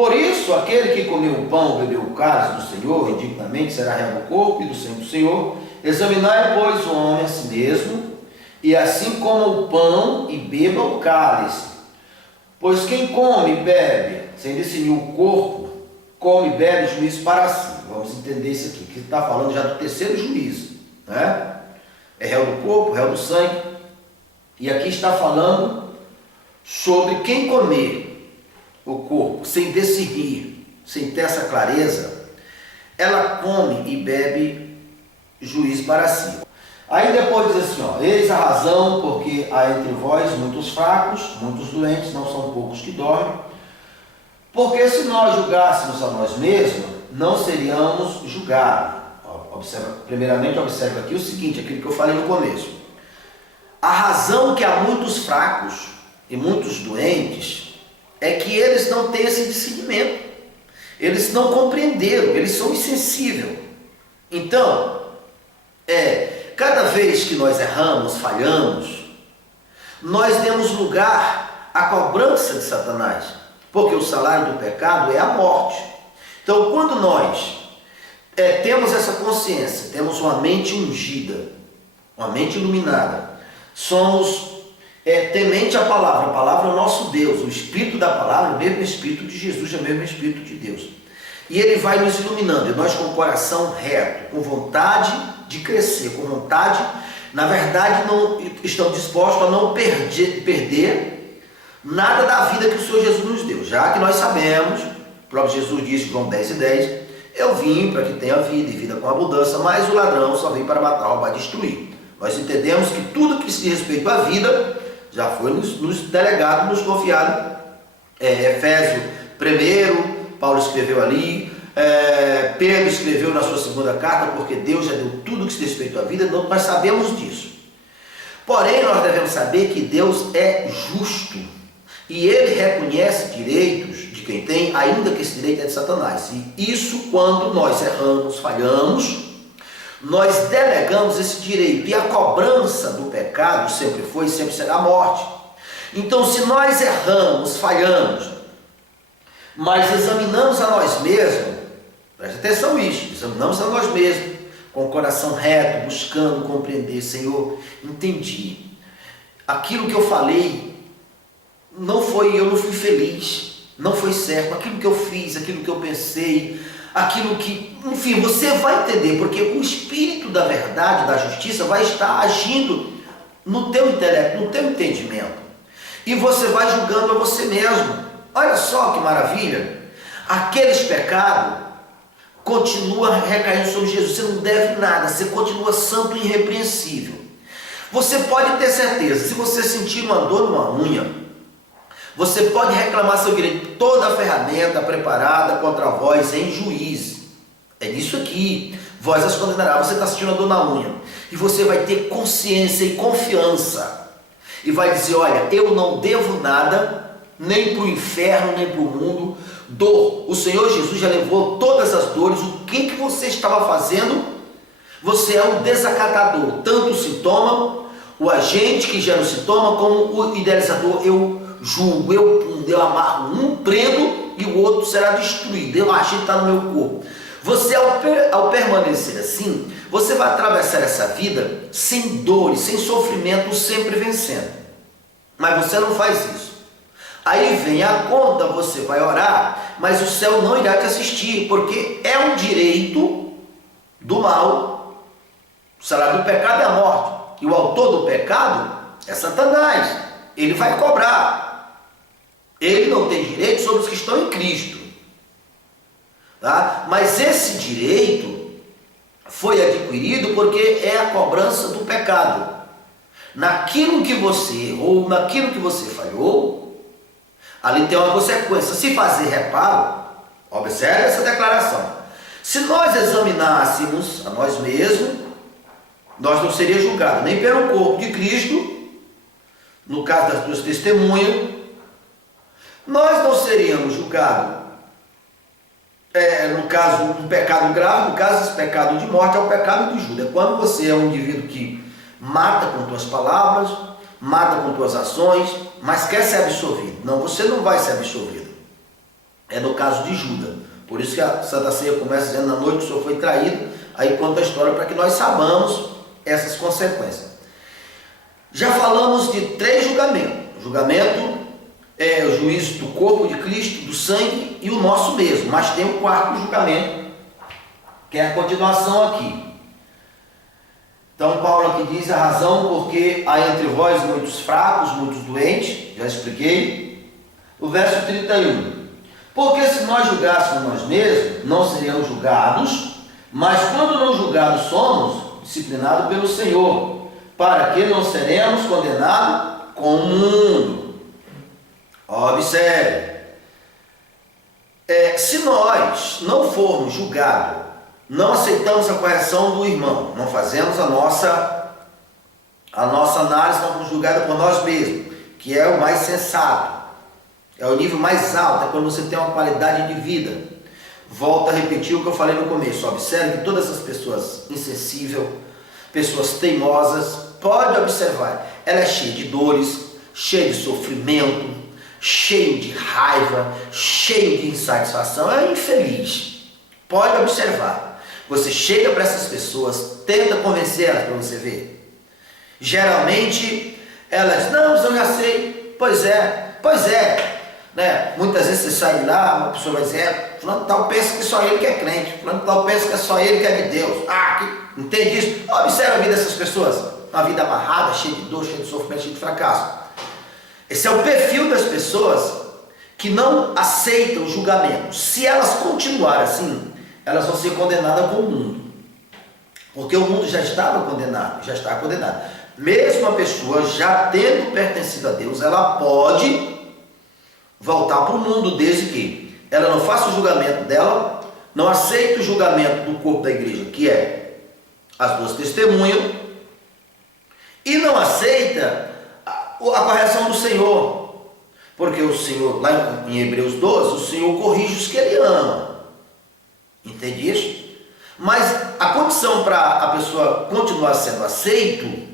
Por isso, aquele que comeu o pão, bebeu o cálice do Senhor, indignamente será réu do corpo e do sangue do Senhor. Examinai, pois, o homem a si mesmo, e assim coma o pão e beba o cálice. Pois quem come e bebe, sem discernir o corpo, come e bebe juízo para si. Vamos entender isso aqui, que está falando já do terceiro juízo, né? É réu do corpo, réu do sangue. E aqui está falando sobre quem comer o corpo sem discernir, sem ter essa clareza, ela come e bebe juízo para si. Aí depois diz assim, ó, eis a razão, porque há entre vós muitos fracos, muitos doentes, não são poucos que dormem, porque se nós julgássemos a nós mesmos, não seríamos julgados. Primeiramente, observa aqui o seguinte, aquilo que eu falei no começo. A razão que há muitos fracos e muitos doentes é que eles não têm esse discernimento. Eles não compreenderam, eles são insensíveis. Então, cada vez que nós erramos, falhamos, nós demos lugar à cobrança de Satanás, porque o salário do pecado é a morte. Então, quando nós temos essa consciência, temos uma mente ungida, uma mente iluminada, somos temente à palavra. A palavra é o nosso Deus, o Espírito da palavra, o mesmo Espírito de Jesus, é o mesmo Espírito de Deus. E Ele vai nos iluminando, e nós com o coração reto, com vontade de crescer, com vontade, na verdade, não estamos dispostos a não perder nada da vida que o Senhor Jesus nos deu, já que nós sabemos, o próprio Jesus disse, João 10:10, eu vim para que tenha vida e vida com abundância, mas o ladrão só vem para matar, roubar e destruir. Nós entendemos que tudo que se diz respeito à vida já foi nos delegado, nos confiado. Efésio 1, Paulo escreveu ali, Pedro escreveu na sua segunda carta, porque Deus já deu tudo que se diz respeito à vida, nós sabemos disso. Porém, nós devemos saber que Deus é justo e Ele reconhece direitos de quem tem, ainda que esse direito é de Satanás. E isso, quando nós erramos, falhamos, nós delegamos esse direito, e a cobrança do pecado sempre foi e sempre será a morte. Então, se nós erramos, falhamos, mas examinamos a nós mesmos, preste atenção nisso, examinamos a nós mesmos, com o coração reto, buscando compreender, Senhor, entendi, aquilo que eu falei, eu não fui feliz, não foi certo, aquilo que eu fiz, aquilo que eu pensei, aquilo que, enfim, você vai entender, porque o Espírito da verdade, da justiça, vai estar agindo no teu intelecto, no teu entendimento, e você vai julgando a você mesmo. Olha só que maravilha, aqueles pecados continua recaindo sobre Jesus, você não deve nada, você continua santo e irrepreensível. Você pode ter certeza, se você sentir uma dor numa unha, você pode reclamar seu direito, toda a ferramenta preparada contra vós em juízo. É nisso aqui, vós as condenará. Você está sentindo a dor na unha, e você vai ter consciência e confiança, e vai dizer, olha, eu não devo nada, nem para o inferno, nem para o mundo, dor. O Senhor Jesus já levou todas as dores. O que você estava fazendo? Você é um desacatador, tanto o sintoma, o agente que gera o sintoma, como o idealizador. Eu julgo, eu pundo, eu amarro, um prendo e o outro será destruído. Eu acho que está no meu corpo. Você, ao permanecer assim, você vai atravessar essa vida sem dores, sem sofrimento, sempre vencendo. Mas você não faz isso. Aí vem a conta, você vai orar, mas o céu não irá te assistir, porque é um direito do mal. O salário do pecado é a morte, e o autor do pecado é Satanás. Ele vai cobrar. Ele não tem direito sobre os que estão em Cristo, tá? Mas esse direito foi adquirido porque é a cobrança do pecado. Naquilo que você errou, naquilo que você falhou, ali tem uma consequência. Se fazer reparo, observe essa declaração. Se nós examinássemos a nós mesmos, nós não seríamos julgados nem pelo corpo de Cristo, no caso das duas testemunhas, nós não seríamos julgados, no caso, um pecado grave, no caso, esse pecado de morte é o pecado de Judas. É quando você é um indivíduo que mata com tuas palavras, mata com tuas ações, mas quer ser absolvido. Não, você não vai ser absolvido. é no caso de Judas. Por isso que a Santa Ceia começa dizendo: na noite que o Senhor foi traído. Aí conta a história para que nós saibamos essas consequências. Já falamos de 3 julgamentos. O julgamento é o juízo do corpo de Cristo, do sangue e o nosso mesmo. Mas tem o 4º julgamento, que é a continuação aqui. Então Paulo aqui diz a razão porque há entre vós muitos fracos, muitos doentes, já expliquei. O verso 31. Porque se nós julgássemos nós mesmos, não seríamos julgados, mas quando não julgados somos, disciplinados pelo Senhor, para que não seremos condenados com o mundo. Observe, se nós não formos julgados, não aceitamos a correção do irmão, não fazemos a nossa análise, não fomos julgados por nós mesmos, que é o mais sensato, é o nível mais alto, é quando você tem uma qualidade de vida. Volto a repetir o que eu falei no começo. Observe que todas essas pessoas insensíveis, pessoas teimosas, pode observar, ela é cheia de dores, cheia de sofrimento, cheio de raiva, cheio de insatisfação, é infeliz. Pode observar. Você chega para essas pessoas, tenta convencer elas para você ver. Geralmente elas: não, eu já sei. Pois é. Né? Muitas vezes você sai de lá, uma pessoa vai dizer: fulano tal pensa que só ele que é crente, fulano tal pensa que é só ele que é de Deus. Entende isso? Observa a vida dessas pessoas, uma vida amarrada, cheia de dor, cheia de sofrimento, cheia de fracasso. Esse é o perfil das pessoas que não aceitam o julgamento. Se elas continuarem assim, elas vão ser condenadas com o mundo, porque o mundo já estava condenado, já está condenado. Mesmo a pessoa já tendo pertencido a Deus, ela pode voltar para o mundo, desde que ela não faça o julgamento dela, não aceite o julgamento do corpo da igreja, que é as 2 testemunhas, e não aceita a correção do Senhor, porque o Senhor, lá em Hebreus 12, o Senhor corrige os que Ele ama. Entende isso? Mas a condição para a pessoa continuar sendo aceito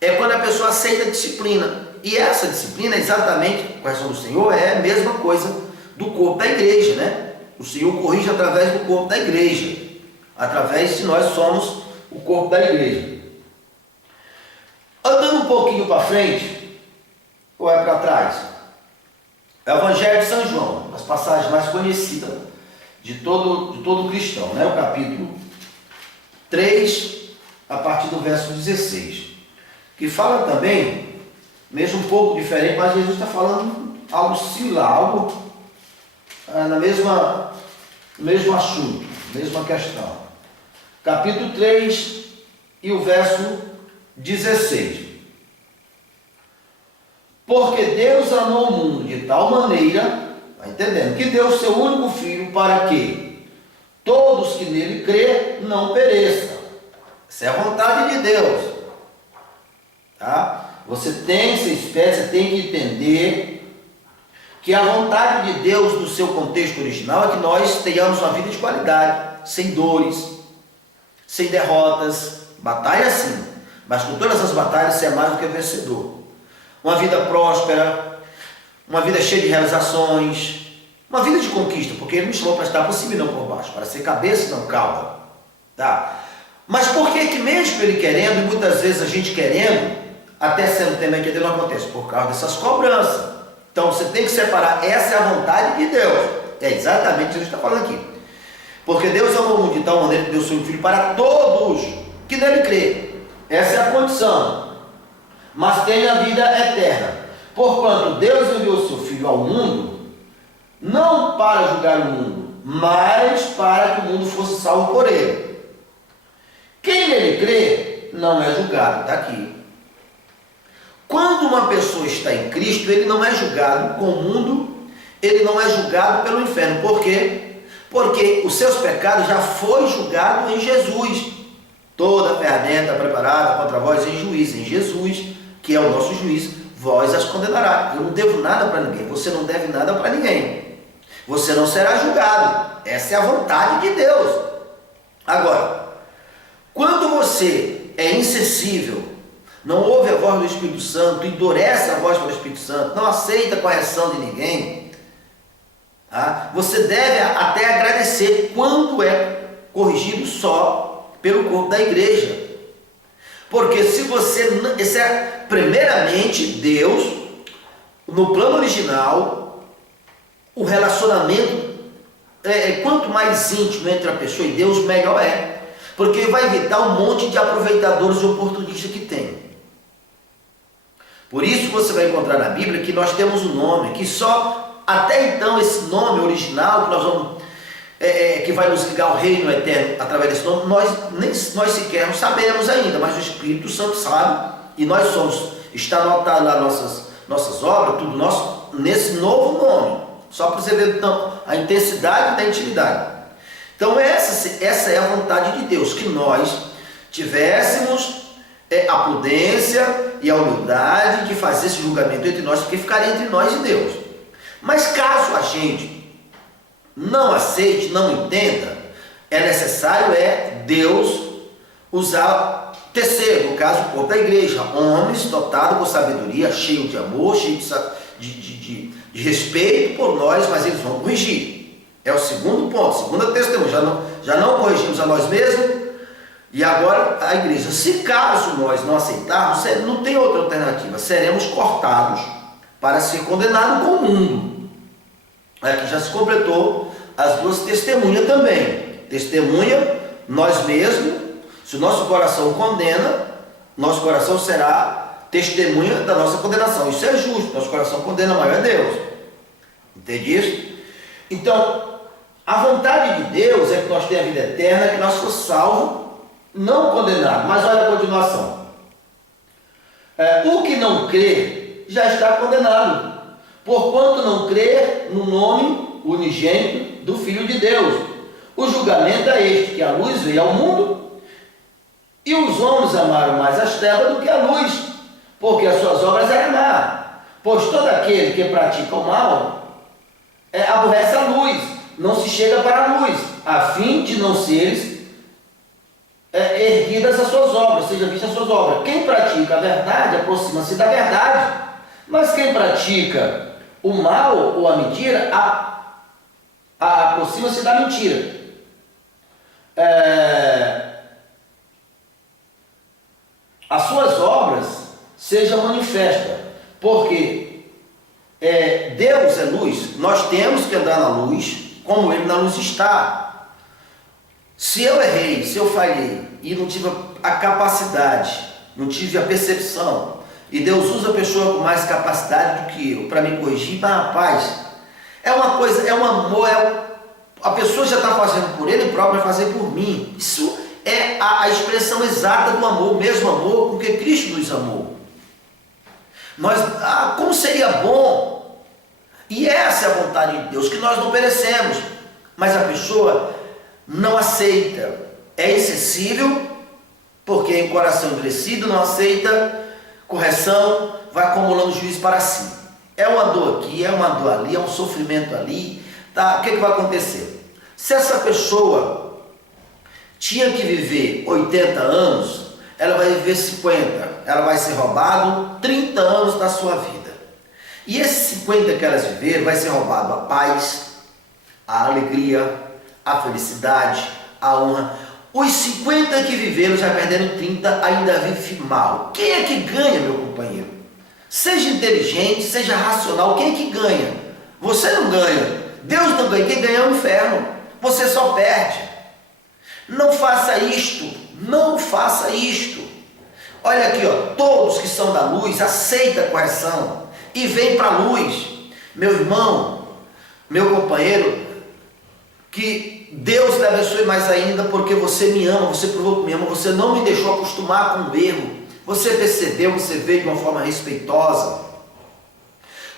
é quando a pessoa aceita a disciplina. E essa disciplina, exatamente, a correção do Senhor, é a mesma coisa do corpo da igreja, né? O Senhor corrige através do corpo da igreja, através de nós somos o corpo da igreja. Andando um pouquinho para frente, ou é para trás? É o Evangelho de São João, as passagens mais conhecidas de todo cristão, né? O capítulo 3, a partir do verso 16, que fala também, mesmo um pouco diferente, mas Jesus está falando algo similar, algo no mesmo assunto, mesma questão. Capítulo 3 e o verso 16. Porque Deus amou o mundo de tal maneira, está entendendo, que deu o seu único Filho para que todos que nele crê não pereçam. Essa é a vontade de Deus. Tá? Você tem que entender que a vontade de Deus no seu contexto original é que nós tenhamos uma vida de qualidade, sem dores, sem derrotas, batalha sim, mas com todas as batalhas você é mais do que vencedor. Uma vida próspera, uma vida cheia de realizações, uma vida de conquista, porque Ele nos chamou para estar por cima e não por baixo, para ser cabeça e não cauda. Tá? Mas por que mesmo Ele querendo, e muitas vezes a gente querendo, até sendo temente a Deus, não acontece? Por causa dessas cobranças. Então você tem que separar, essa é a vontade de Deus. É exatamente o que a gente está falando aqui. Porque Deus amou o mundo de tal maneira que deu o seu Filho para todos que nele crê. Essa é a condição. Mas tem a vida eterna. Porquanto Deus enviou o seu Filho ao mundo, não para julgar o mundo, mas para que o mundo fosse salvo por ele. Quem nele crê não é julgado. Está aqui. Quando uma pessoa está em Cristo, ele não é julgado com o mundo, ele não é julgado pelo inferno. Por quê? Porque os seus pecados já foi julgado em Jesus. Toda ferramenta preparada contra vós em juízo, em Jesus, que é o nosso juiz, vós as condenará. Eu não devo nada para ninguém, você não deve nada para ninguém. Você não será julgado. Essa é a vontade de Deus. Agora, quando você é insensível, não ouve a voz do Espírito Santo, endurece a voz pelo Espírito Santo, não aceita a correção de ninguém, Tá? Você deve até agradecer quando é corrigido só pelo corpo da igreja. Porque se você... primeiramente, Deus, no plano original, o relacionamento, quanto mais íntimo entre a pessoa e Deus, melhor é. Porque vai evitar um monte de aproveitadores e oportunistas que tem. Por isso você vai encontrar na Bíblia que nós temos um nome, que só, até então, esse nome original, que nós vamos... que vai nos ligar ao reino eterno através desse nome, nós sequer não sabemos ainda, mas o Espírito Santo sabe, e nós está anotado lá nossas obras, tudo nosso, nesse novo nome, só para você ver então, a intensidade da intimidade. Então essa é a vontade de Deus, que nós tivéssemos a prudência e a humildade de fazer esse julgamento entre nós, porque ficaria entre nós e Deus. Mas caso a gente não aceite, não entenda, é necessário Deus usar terceiro, no caso o corpo da igreja, homens dotados com sabedoria, cheio de amor, cheio de respeito por nós, mas eles vão corrigir. É o segundo ponto, segunda testemunha, já não corrigimos a nós mesmos, e agora a igreja. Se caso nós não aceitarmos, não tem outra alternativa, seremos cortados para ser condenados com o mundo. Aqui já se completou as duas testemunhas também. Testemunha, nós mesmos, se o nosso coração condena, nosso coração será testemunha da nossa condenação. Isso é justo, nosso coração condena, mas é Deus. Entende isso? Então, a vontade de Deus é que nós tenhamos a vida eterna, que nós fossemos salvos, não condenados. Mas olha a continuação. O que não crê já está condenado, porquanto não crê no nome unigênito do Filho de Deus. O julgamento é este, que a luz veio ao mundo, e os homens amaram mais as trevas do que a luz, porque as suas obras eram más. Pois todo aquele que pratica o mal aborrece a luz, não se chega para a luz, a fim de não seres erguidas as suas obras, seja vista as suas obras. Quem pratica a verdade aproxima-se da verdade, mas quem pratica o mal ou a mentira aproxima-se da mentira. As suas obras sejam manifestas, porque Deus é luz, nós temos que andar na luz, como Ele na luz está. Se eu errei, se eu falhei, e não tive a capacidade, não tive a percepção, e Deus usa a pessoa com mais capacidade do que eu, para me corrigir, mas rapaz, é uma coisa, é um amor, a pessoa já está fazendo por Ele, o próprio vai fazer por mim. Isso é a expressão exata do amor, o mesmo amor com que Cristo nos amou. Como seria bom, e essa é a vontade de Deus, que nós não merecemos, mas a pessoa não aceita, é insensível, porque em coração endurecido não aceita correção, vai acumulando juízo para si. É uma dor aqui, é uma dor ali, é um sofrimento ali, tá? O que vai acontecer? Se essa pessoa tinha que viver 80 anos, ela vai viver 50, ela vai ser roubado 30 anos da sua vida. E esses 50 que elas viveram, vai ser roubado a paz, a alegria, a felicidade, a honra. Os 50 que viveram, já perderam 30, ainda vivem mal. Quem é que ganha, meu companheiro? Seja inteligente, seja racional, quem é que ganha? Você não ganha, Deus não ganha, quem ganha é o inferno. Você só perde. Não faça isto, não faça isto. Olha aqui, todos que são da luz, aceita a correção e vem para a luz. Meu irmão, meu companheiro, que Deus te abençoe mais ainda, porque você me ama, você provou que me ama, você não me deixou acostumar com o erro, você percebeu, você veio de uma forma respeitosa.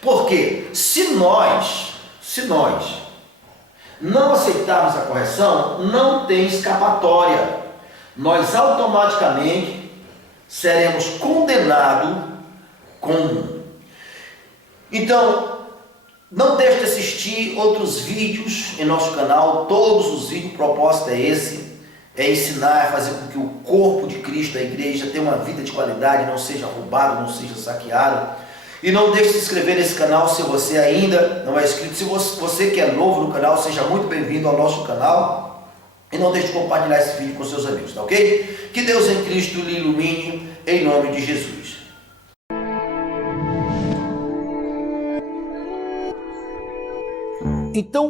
Porque se nós não aceitarmos a correção, não tem escapatória, nós automaticamente seremos condenados com o mundo. Então, não deixe de assistir outros vídeos em nosso canal, todos os vídeos, o propósito é esse, é ensinar, a fazer com que o corpo de Cristo, a igreja, tenha uma vida de qualidade, não seja roubado, não seja saqueado. E não deixe de se inscrever nesse canal se você ainda não é inscrito. Se você que é novo no canal, seja muito bem-vindo ao nosso canal. E não deixe de compartilhar esse vídeo com seus amigos, tá ok? Que Deus em Cristo lhe ilumine, em nome de Jesus. Então,